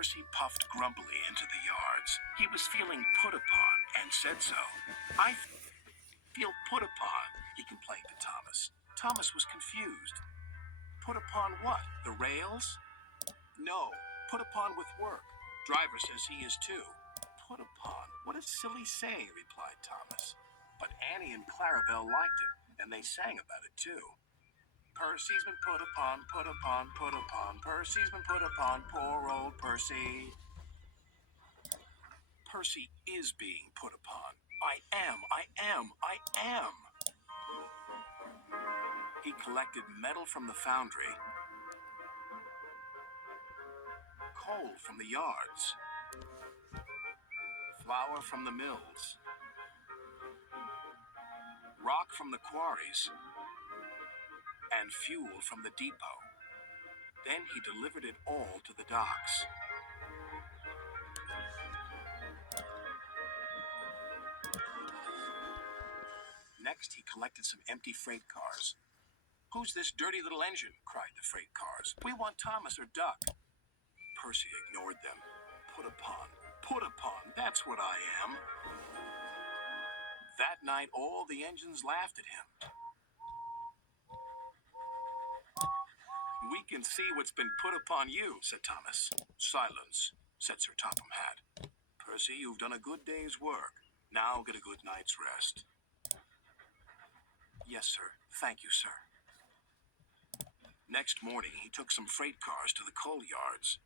Percy puffed grumpily into the yards. He was feeling put upon and said so. I feel put upon, he complained to Thomas. Thomas was confused. Put upon what? The rails? No, put upon with work. Driver says he is too. Put upon? What a silly saying, replied Thomas. But Annie and Clarabel liked it, and they sang about it too. Percy's been put upon, put upon, put upon. Percy's been put upon, poor old Percy. Percy is being put upon. I am. He collected metal from the foundry, coal from the yards, flour from the mills, rock from the quarries, and fuel from the depot. Then he delivered it all to the docks. Next, he collected some empty freight cars. Who's this dirty little engine? Cried the freight cars. We want Thomas or Duck. Percy ignored them. Put upon, that's what I am. That night, all the engines laughed at him. We can see what's been put upon you, said Thomas. Silence, said Sir Topham Hatt. Percy, you've done a good day's work. Now get a good night's rest. Yes, sir. Thank you, sir. Next morning, he took some freight cars to the coal yards.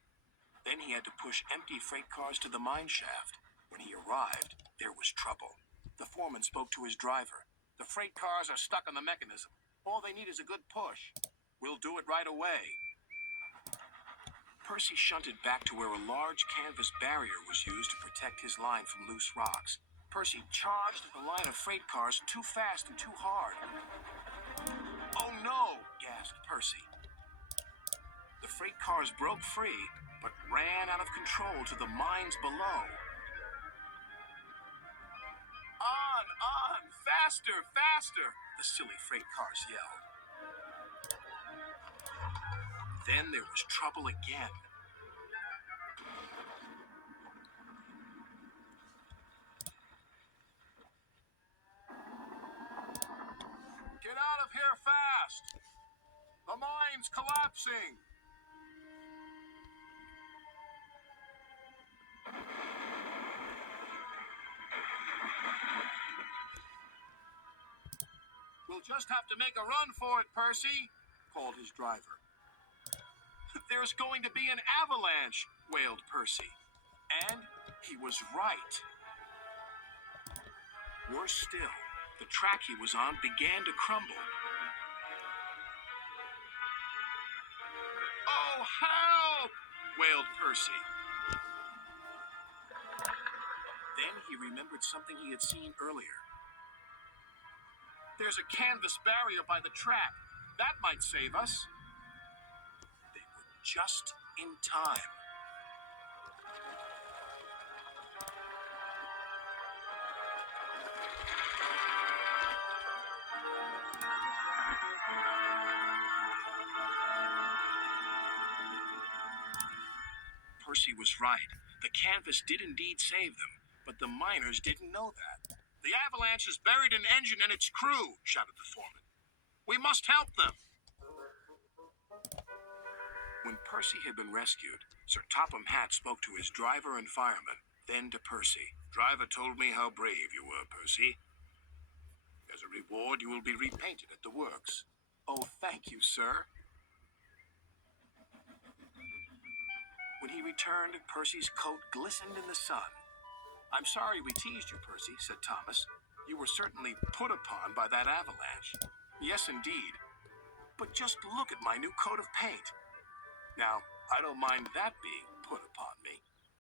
Then he had to push empty freight cars to the mine shaft. When he arrived, there was trouble. The foreman spoke to his driver. The freight cars are stuck on the mechanism. All they need is a good push. We'll do it right away. Percy shunted back to where a large canvas barrier was used to protect his line from loose rocks. Percy charged at the line of freight cars too fast and too hard. Oh no, gasped Percy. The freight cars broke free, but ran out of control to the mines below. On, faster, the silly freight cars yelled. Then there was trouble again. Get out of here fast! The mine's collapsing! We'll just have to make a run for it, Percy, called his driver. There's going to be an avalanche, wailed Percy. And he was right. Worse still, the track he was on began to crumble. Oh, help! Wailed Percy. Then he remembered something he had seen earlier. There's a canvas barrier by the track. That might save us. They were just in time. Percy was right. The canvas did indeed save them, but the miners didn't know that. The avalanche has buried an engine and its crew, shouted the foreman. We must help them. When Percy had been rescued, Sir Topham Hatt spoke to his driver and fireman, then to Percy. Driver told me how brave you were, Percy. As a reward, you will be repainted at the works. Oh, thank you, sir. When he returned, Percy's coat glistened in the sun. I'm sorry we teased you, Percy, said Thomas. You were certainly put upon by that avalanche. Yes, indeed. But just look at my new coat of paint. Now, I don't mind that being put upon.